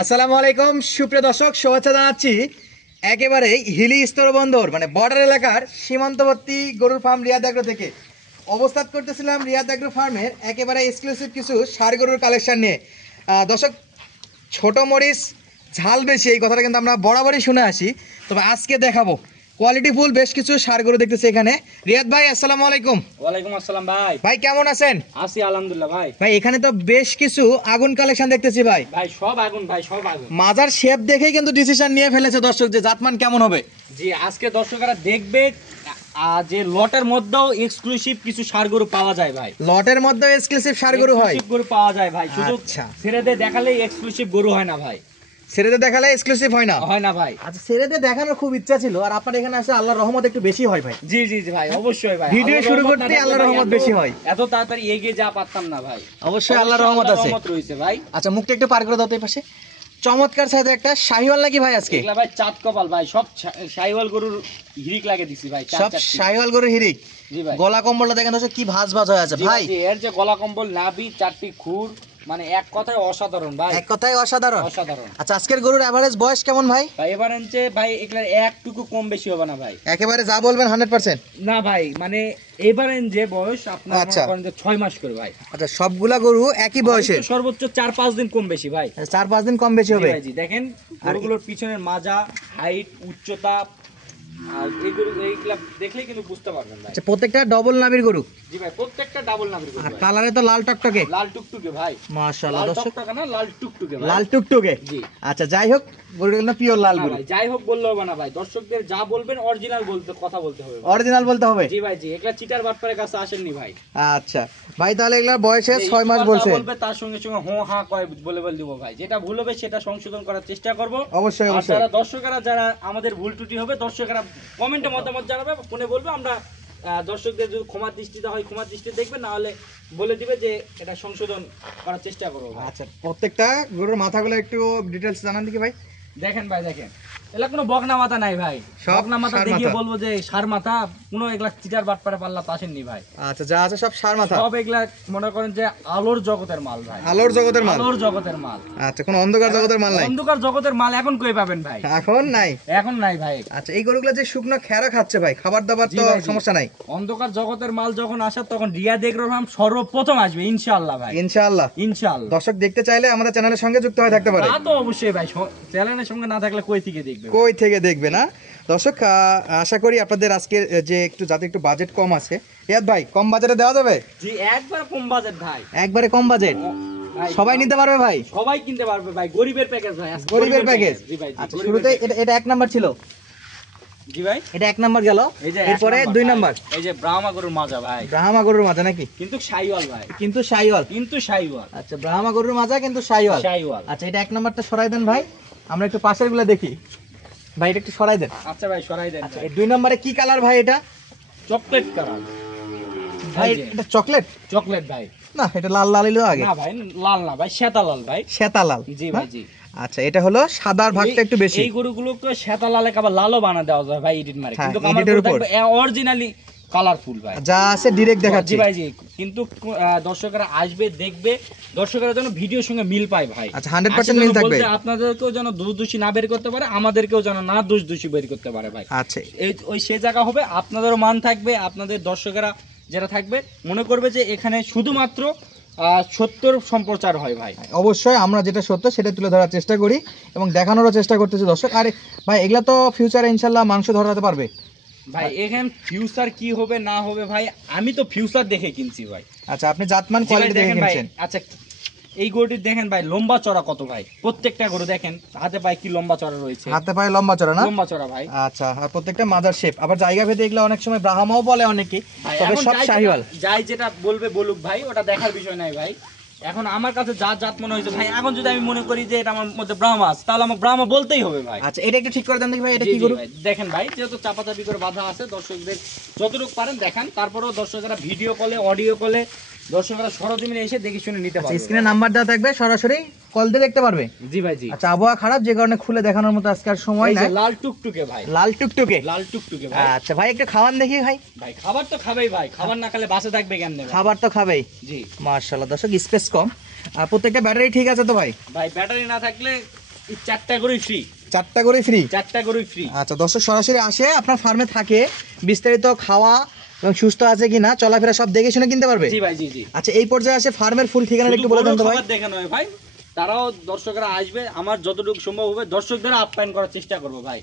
আসসালামু আলাইকুম সুপ্রিয় দর্শক, শুভেচ্ছা জানাচ্ছি একেবারে হিলি স্থলবন্দর মানে বর্ডার এলাকার সীমান্তবর্তী গরুর ফার্ম রিয়াদ এগ্রো থেকে অবস্থান করতেছিলাম। রিয়াদ এগ্রো ফার্মের একেবারে এক্সক্লুসিভ কিছু ষাঁড় গরুর কালেকশন নিয়ে। দর্শক, ছোট মরিচ ঝাল বেশি এই কথাটা কিন্তু আমরা বরাবরই শুনে আসি, তবে আজকে দেখাবো কোয়ালিটি ফুল বেশ কিছু ষাঁড় গরু দেখতেছি এখানে। রিয়াদ ভাই আসসালামু আলাইকুম। ওয়ালাইকুম আসসালাম ভাই। ভাই কেমন আছেন? আছি আলহামদুলিল্লাহ ভাই। ভাই এখানে তো বেশ কিছু আগুন কালেকশন দেখতেছি ভাই। ভাই সব আগুন, ভাই সব আগুন। মাজার শেপ দেখেই কিন্তু ডিসিশন নিয়ে ফেলেছে দর্শক যে জাতমান কেমন হবে। জি, আজকে দর্শকরা দেখবে যে লটের মধ্যেও এক্সক্লুসিভ কিছু ষাঁড় গরু পাওয়া যায় ভাই। লটের মধ্যে এক্সক্লুসিভ ষাঁড় গরু হয়, এক্সক্লুসিভ গরু পাওয়া যায় ভাই। শুধু আচ্ছা। ছেড়ে দিয়ে দেখালে এক্সক্লুসিভ গরু হয় না ভাই, ছেড়েতে দেখালে এক্সক্লুসিভ হয় না। হয় না ভাই। আচ্ছা, ছেড়েতে দেখানোর খুব ইচ্ছা ছিল, আর আপনার এখানে আসলে আল্লাহর রহমত একটু বেশি হয় ভাই। জি জি জি ভাই, অবশ্যই ভাই। ভিডিও আল্লাহর শুরু রহমত করতে না থাকলে আল্লাহর ভাই রহমত বেশি হয়। এত তাড়াতাড়ি এগিয়ে যা পারতাম না ভাই। অবশ্যই আল্লাহর রহমত আছে, রয়েছে ভাই। আচ্ছা, মুখটা একটু পার করে দাও তো এই পাশে। চমৎকার সাথে একটা শাহিওয়াল নাকি ভাই আজকে? এগুলা ভাই চাঁদ কপাল ভাই, সব শাহিওয়াল গরুর হিরিক লাগিয়ে দিছি ভাই। সব শাহিওয়াল গরু হিরিক। জি ভাই। গলা কম্বলটা দেখেন তো কি ভাঁজ ভাঁজ হয়ে আছে ভাই। এর যে গলা কম্বল, নাভি, চারটি খুর, মানে এক কথায় অসাধারণ ভাই, এক কথায় অসাধারণ। অসাধারণ। আচ্ছা, আজকের গরুর এভারেজ বয়স কেমন ভাই? ভাই এবার হচ্ছে ভাই এগুলার একটুকু কম বেশি হবে না ভাই। একেবারে যা বলবেন 100%। না ভাই, মানে এবারে যে বয়স আপনার আচ্ছা। মনে করেন যে 6 মাস করে ভাই। আচ্ছা, সবগুলা গরু একই বয়সের? সর্বোচ্চ 4-5 দিন কম বেশি ভাই। 4-5 দিন কম বেশি হবে। জি ভাই, জি দেখেন গরুগুলোর পিছনের মাজা, হাইট, উচ্চতা, আর এইগুলা দেখলেই কিন্তু বুঝতে পারবেন ভাই। আচ্ছা, প্রত্যেকটা ডবল নাভির গরু? জি ভাই, প্রত্যেকটা ডাবল নাভির গরু আর ভাই। কালারে তো লাল টকটকে, লাল টুকটুকে ভাই। মাশাআল্লাহ লাল দর্শক, টকটকে না, লাল টুকটুকে ভাই। লাল টুকটুকে। জি। আচ্ছা, যাই হোক, গরুটা কিন্তু পিওর লাল না গরু। ভাই, যাই হোক বললেও হবে না ভাই, দর্শকদের যা বলবেন অরিজিনাল বলতে কথা বলতে হবে ভাই। অরিজিনাল বলতে হবে? জি ভাই, জি। এগুলা চিটার বাটপারের কাছে আসেননি ভাই। আচ্ছা ভাই, তাহলে এগুলার বয়সে 6 মাস বলছে। বলবে তার সঙ্গে সঙ্গে হো হা কয় বলে বলে দিব ভাই। যেটা ভুল হবে সেটা সংশোধন করার চেষ্টা করব। অবশ্যই আর অবশ্যই। যারা দর্শকরা যারা আমাদের ভুল ত্রুটি হবে, দর্শকরা কমেন্টে মতামত জানাবে, ফোনে বলবে। আমরা দর্শকদের যদি ক্ষমা দৃষ্টিতে হয় ক্ষমা দৃষ্টি দেখবে, না হলে বলে দিবে যে এটা সংশোধন করার চেষ্টা করবো ভাই। আচ্ছা, প্রত্যেকটা গরুর মাথাগুলো একটু ডিটেইলস জানান দেখি ভাই। দেখেন ভাই, দেখেন এগুলা কোনো বকনা মাথা নাই ভাই। সব বকনা মাথা ষাঁড় দেখিয়ে মাথা। বলবো যে ষাঁড় মাথা, কোনো এগুলা চিটার বাটপারে পাল্লা আসেননি ভাই। আচ্ছা, যা আছে সব ষাঁড় মাথা। সব এগুলা মনে করেন যে আলোর জগতের মাল ভাই। আলোর জগতের মাল? আলোর জগতের মাল। আচ্ছা, কোনো অন্ধকার জগতের মাল নাই? অন্ধকার জগতের মাল এখন কই পাবেন ভাই? এখন নাই? এখন নাই ভাই। আচ্ছা, এই গরুগুলো যে শুকনো খেরা খাচ্ছে ভাই, খাবার দাবার জি তো ভাই, জি। সমস্যা নাই? অন্ধকার জগতের মাল যখন আসার তখন রিয়াদ এগ্রোর নাম সর্বপ্রথম আসবে ইনশাআল্লাহ ভাই। ইনশাআল্লাহ। ইনশাআল্লাহ। দর্শক দেখতে চাইলে আমাদের চ্যানেলের সঙ্গে যুক্ত হয়ে থাকতে পারে। তা তো অবশ্যই ভাই, চ্যানেলের সঙ্গে না থাকলে কই থেকে দেখবে? কই থেকে দেখবে না দর্শক। আশা করি আপনাদের আজকে যে যাতে একটু বাজেট কম আছে, রিয়াদ ভাই কম বাজেটে দেওয়া যাবে? জি, একবার কম বাজেট ভাই। একবারে কম বাজেট ভাই, সবাই নিতে পারবে ভাই? সবাই কিনতে পারবে ভাই, গরিবের প্যাকেজ ভাই। আজকে গরিবের প্যাকেজ? জি ভাই, জি, আচ্ছা, গরিবের শুরুতে প্যাকেজ। এটা 1 নাম্বার ছিল। জি ভাই, এটা 1 নাম্বার গেল, এই যে এরপরে 2 নাম্বার। এই যে ব্রাহ্মা গরুর মাজা ভাই, ব্রাহ্মা গরুর মাজা নাকি? কিন্তু শাইওয়াল ভাই, কিন্তু শাইওয়াল। কিন্তু শাইওয়াল। আচ্ছা, ব্রাহ্মা গরুর মাজা কিন্তু শাইওয়াল। শাইওয়াল। আচ্ছা, এটা 1 নাম্বারটা সরাই দেন ভাই, আমরা একটু পাশের গুলো দেখি। ভাই এটা একটু সরাই দেন। আচ্ছা ভাই, সরাই দেন। আচ্ছা, এই 2 নম্বরে কি কালার ভাই এটা? চকলেট কালার ভাই এটা চকলেট? চকলেট ভাই। না, এটা লাল লাল হলো আগে। না ভাই, লাল না ভাই, শ্বেতা লাল ভাই। শ্বেতা লাল? জি ভাই, জি। আচ্ছা, এটা হলো সাদার ভাগটা একটু বেশি। এই গরুগুলোকে শ্বেতা লালে আবার লালও বানা দেওয়া যায় ভাই, এডিট মারে। হ্যাঁ, কিন্তু আমার এডিটের গরু উপর। থাকবে অরিজিনালি কালারফুল ভাই, যা আছে ডিরেক্ট দেখাচ্ছি। জি ভাই, জি। কিন্তু দর্শকরা আসবে দেখবে, দর্শকরা যেন ভিডিওর সঙ্গে মিল পায় ভাই। আচ্ছা, 100% মিল থাকবে। আপনাদেরকেও যেন দোষ দোষী না বের করতে পারে, আমাদেরকেও যেন না দোষ দোষী বের করতে পারে ভাই। আচ্ছা, ওই সে জায়গা হবে, আপনাদেরও মান থাকবে, আপনাদের দর্শকেরা যারা থাকবে মনে করবে যে এখানে শুধুমাত্র সত্যর সম্প্রচার হয় ভাই। অবশ্যই আমরা যেটা সত্য সেটা তুলে ধরার চেষ্টা করি এবং দেখানোরও চেষ্টা করতেছি দর্শক। আরে ভাই, এগুলা তো ফিউচারে ইনশাল্লাহ মাংস ধরাতে পারবে ভাই। এখানে ফিউচার কি হবে না হবে ভাই, আমি তো ফিউচার দেখে কিনছি ভাই। আচ্ছা, আপনি জাতমান জি ভাই, কোয়ালিটি দেখে দেখেন ভাই। কিনছেন? আচ্ছা, এই গরুটি দেখেন ভাই, লম্বা চড়া কত ভাই। প্রত্যেকটা গরু দেখেন হাতে পায়ে কি লম্বা চড়া রয়েছে, হাতে পায়ে লম্বা চড়া না? লম্বা চড়া ভাই। আচ্ছা, আর প্রত্যেকটা মাদার শেপ। আবার জায়গা ভেদে এগুলো অনেক সময় ব্রাহ্মাও বলে অনেকে, ভাই, তবে এখন সব শাহিওয়াল। যাই যেটা বলবে বলুক ভাই, ওটা দেখার বিষয় নাই ভাই। এখন আমার কাছে যা জাত মনে হয়েছে ভাই, এখন যদি আমি মনে করি যে এটা আমার মধ্যে ব্রাহ্মা আছে, তাহলে আমার ব্রাহ্মা বলতেই হবে ভাই। আচ্ছা, এটা একটু ঠিক করে দেন দেখি ভাই, এটা জি, কি জি গরু? ভাই, দেখেন ভাই, যেহেতু চাপাচাপি করে বাধা আছে, দর্শকদের যতটুকু পারেন দেখান। তারপরেও দর্শকরা ভিডিও কলে, অডিও কলে দর্শকরা সরজমিনে এসে দেখে শুনে নিতে পারবে। স্ক্রিনে নাম্বার দেওয়া থাকবে, সরাসরি কল দিয়ে দেখতে পারবে। জি ভাই, জি। আচ্ছা, আবহাওয়া খারাপ যে কারণে খুলে দেখানোর মতো আজকে আর সময় এই যে নাই। লাল টুকটুকে ভাই, লাল টুকটুকে? লাল টুকটুকে ভাই। আচ্ছা ভাই, একটু খাওয়ান দেখি ভাই। ভাই খাবার তো খাবেই ভাই, খাবার না খেলে বাসে থাকবে কেন? খাবার তো খাবেই। জি মাশাআল্লাহ দর্শক, স্পেস কম। আর প্রত্যেকটা ব্যাটারি ঠিক আছে তো ভাই? ভাই, ব্যাটারি না থাকলে এই 4টা গরুই ফ্রি, 4টা করে ফ্রি। 4টা গরুই ফ্রি। আচ্ছা দর্শক সরাসরি আসে আপনার ফার্মে থাকে, বিস্তারিত খাওয়া এবং সুস্থ আছে কিনা চলাফেরা সব দেখে শুনে কিনতে পারবে। জি ভাই, জি জি। আচ্ছা এই পর্যায়ে আসে ফার্মের ফুল ঠিকানাটা একটু বলে দেন তো ভাই। দেখেন ভাই, তারাও দর্শকরা আসবে, আমার যতটুকু সম্ভব হবে দর্শকদের আপ্যায়ন করার চেষ্টা করব ভাই।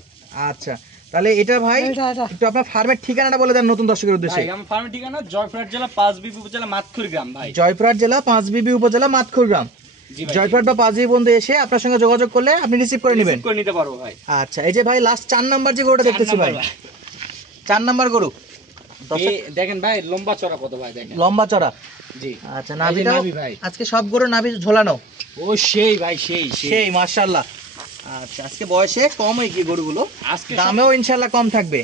আচ্ছা তাহলে এটা ভাই একটু আপনার ফার্মের ঠিকানাটা বলে দেন নতুন দর্শকের উদ্দেশ্যে। ভাই আমার ফার্মের ঠিকানা জয়পুরহাট জেলা পাঁচবিবি উপজেলা মাতখুর গ্রাম ভাই। জয়পুরহাট জেলা পাঁচবিবি উপজেলা মাতখুর গ্রাম। জি ভাই, জয়পুরহাট বা পাঁচবিবি বন্ধু এসে আপনার সঙ্গে যোগাযোগ করলে আপনি রিসিভ করে নেবেন। করে নিতে পারবো ভাই। আচ্ছা এই যে ভাই লাস্ট 4 নাম্বার যে গরুটা দেখতেছি ভাই, 4 নাম্বার গরু দেখেন ভাই লম্বা চড়া কত ভাই, দেখেন লম্বা চড়া। জি আচ্ছা নাভিটা নাভি ভাই, আজকে সব গরু নাভি ঝোলানো। ও সেই ভাই, সেই সেই মাশাআল্লাহ। আচ্ছা আজকে বয়সে কমই কি গরুগুলো, আজকে দামেও ইনশাআল্লাহ কম থাকবে।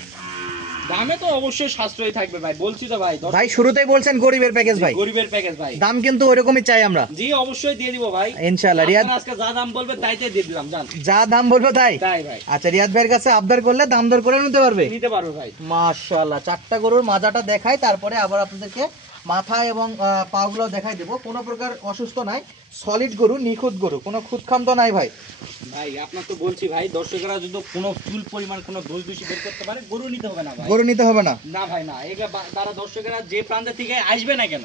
দামে তো অবশ্যই সাশ্রয়ী থাকবে ভাই, বলছি তো ভাই। ভাই শুরুতেই বলছেন গরিবের প্যাকেজ ভাই, গরিবের প্যাকেজ ভাই, দাম কিন্তু ওইরকমই চাই আমরা। জি অবশ্যই দিয়ে দিব ভাই ইনশাআল্লাহ। রিয়াদ আজকে যা দাম বলবে তাইতে দিয়ে দিলাম, জান যা দাম বলবো তাই। তাই ভাই, আচ্ছা রিয়াদ ভাইয়ের কাছে আবদার করলে দাম দর করে নিতে পারবে। নিতে পারবে ভাই। মাশাআল্লাহ 4টা গরুর মাজাটা দেখাই, তারপরে আবার আপনাদেরকে মাথা এবং পাগুলো দেখাই দেবো। কোনো প্রকার অসুস্থ নাই, সলিড গরু, নিখুঁত গরু, কোনো খুঁতখাম তো নাই ভাই। ভাই আপনার তো বলছি ভাই, দর্শকরা যদি কোনো চুল পরিমাণ কোনো দোষ দোষী বের করতে পারে, গরু নিতে হবে না ভাই। গরু নিতে হবে না, না ভাই না, এগুলা তারা দর্শকেরা যে প্রান্তের থেকে আসবে না কেন,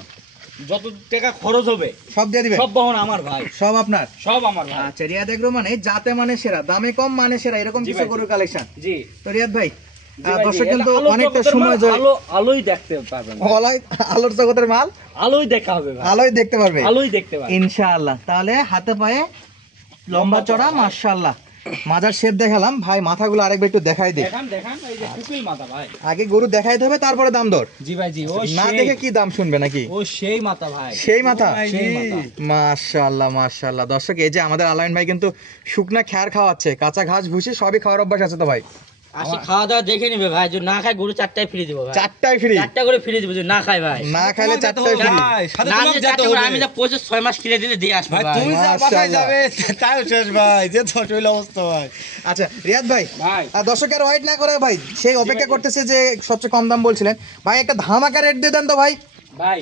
যত টাকা খরচ হবে সব দিয়ে দিবে, সব বহন আমার ভাই, সব আপনার। সব আমার ভাই। আচ্ছা রিয়াদ এগ্রো মানে যাতে মানে সেরা, দামে কম মানে সেরা, এরকম জি কিছু ভাই, গরুর কালেকশন। জি তো রিয়াদ ভাই জি ভাই, জি। দর্শক কিন্তু এটা আলোর অনেকটা জগতের সময় মাল, আলোই দেখতে পারবেন ভাই। আলোর জগতের মাল আলোই দেখা হবে ভাই, আলোই দেখতে পারবে আলোই দেখতে পারবে ইনশাআল্লাহ। তাহলে হাতে পায়ে লম্বা চড়া মাশাআল্লাহ। মাজার শেপ দেখালাম ভাই, মাথাগুলো আরেকবার একটু দেখাই দিই। দেখান দেখান, এই যে কুকিল মাথা ভাই। আগে গরু দেখাইতে হবে তারপরে দাম দর। জি ভাই, জি। ও না সেই, দেখে কি দাম শুনবে নাকি? ও সেই মাথা ভাই, সেই মাথা, সেই মাথা। মাশাআল্লাহ মাশাআল্লাহ। দর্শক এই যে আমাদের আলাইন ভাই কিন্তু শুকনা খ্যার খাওয়াচ্ছে, কাঁচা ঘাস ভুসি সবই খাওয়ার অভ্যাস আছে তো ভাই। আসি খাওয়া দাওয়া দেখে নিবে ভাই, যদি না খায় গরু 4টায় ফ্রি দিব ভাই, 4টায় ফ্রি, 4টা করে ফ্রি দিব, যদি না খায় ভাই। না খাইলে 4টায় ফ্রি। না আমি 4টা করে, আমি যা 6 মাস কিনে দিলে দিয়ে আসবে ভাই। তাই শেষ ভাই, যে চটইল অবস্থা ভাই। আচ্ছা রিয়াদ ভাই, ভাই দর্শকের ওয়েট না করে ভাই, সেই অপেক্ষা করতেছে যে সবচেয়ে কম দাম বলছিলেন ভাই, একটা ধামাকা রেট দিয়ে দেন তো ভাই। ভাই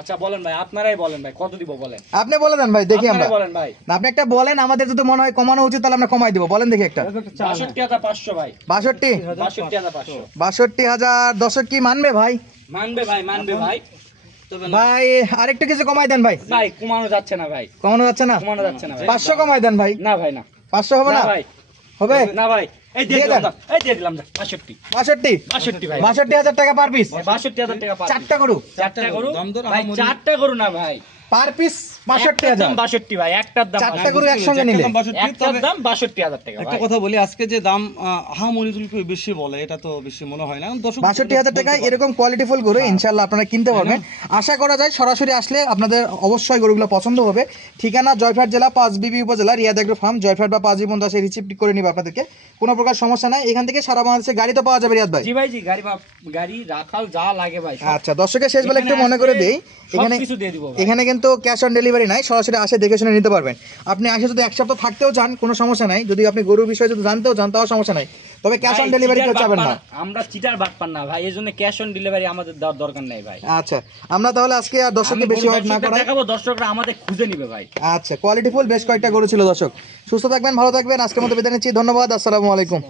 আচ্ছা বলেন ভাই, আপনারাই বলেন ভাই, কত দিব বলেন, আপনি বলে দেন ভাই, দেখি আমরা। আপনারাই বলেন ভাই। না, আপনি একটা বলেন, আমাদের যদি মনে হয় কমানো উচিত তাহলে আমরা কমাই দিব, বলেন দেখি একটা। 62,500 ভাই, 62,500। 62,500 62,000 দর্শক কি মানবে ভাই? মানবে ভাই, মানবে ভাই। ভাই আরেকটু কিছু কমাই দেন ভাই। ভাই কমানো যাচ্ছে না ভাই, কমানো যাচ্ছে না, কমানো যাচ্ছে না ভাই। 500 কমাই দেন ভাই। না ভাই না, 500 হবে না না? ভাই, হবে না ভাই, এই দিয়ে দিয়ে দিলাম, দেন। এই দিয়ে দিলাম 65 62 62 ভাই, 62,000 টাকা পার পিস। 62,000 টাকা পার 4টা গরু 4টা গরু ভাই, 4টা গরু না ভাই, পার পিস একটার দাম 62,000। 62 ভাই, একটার দাম 4টা গরু একসঙ্গে নিলে একটার দাম 62,000 টাকা একটা ভাই। কথা বলি, আজকে যে দাম হামরিদুল বেশি বলে, এটা তো বেশি মনে হয় না। দর্শক 62,000 টাকায় এরকম কোয়ালিটিফুল গরু ইনশাআল্লাহ আপনারা কিনতে পারবেন। আশা করা যায় সরাসরি আসলে আপনাদের অবশ্যই গরুগুলো পছন্দ হবে। ঠিকানা জয়পুরহাট জেলা পাঁচবিবি উপজেলা রিয়াদ এগ্রো ফার্ম, জয়পুরহাট বা পাঁচবিবি বন্ধু আসে রিসিপ্ট করে নিবে আপনাদেরকে, কোনো প্রকার সমস্যা নাই। এখান থেকে সারা বাংলাদেশে গাড়ি তো পাওয়া যাবে রিয়াদ ভাই। জি ভাই, জি। গাড়ি রাখাল যা লাগে ভাই সব আচ্ছা দর্শকের শেষ বেলা একটু মনে করে দেই, এখানে সবকিছু দিয়ে দিব ভাই। এখানে কিন্তু ক্যাশ অন ডেলিভারি নাই, সরাসরি আসে দেখে শুনে নিতে পারবেন। আপনি আসে যদি 1 সপ্তাহ থাকতেও চান কোনো সমস্যা নাই, যদি আপনি গরুর বিষয়ে যদি জানতেও চান তাও সমস্যা নাই, তবে ক্যাশ অন ভাই, ডেলিভারি চিটার কেউ চাবেন না। বাটপার, আমরা চিটার বাটপার না ভাই, এজন্য ক্যাশ অন ডেলিভারি আমাদের দেওয়ার দরকার নাই ভাই। আচ্ছা আমরা তাহলে আজকে আর দর্শককে আমি বেশি গরু ওয়েট না দর্শকদের করাই। দেখাবো, দর্শকরা আমাদের খুঁজে নিবে ভাই। আচ্ছা কোয়ালিটিফুল বেশ কয়েকটা গরু ছিল দর্শক। সুস্থ থাকবেন, ভালো থাকবেন, আজকের মতো বিদায় নিচ্ছি, ধন্যবাদ, আসসালামু আলাইকুম।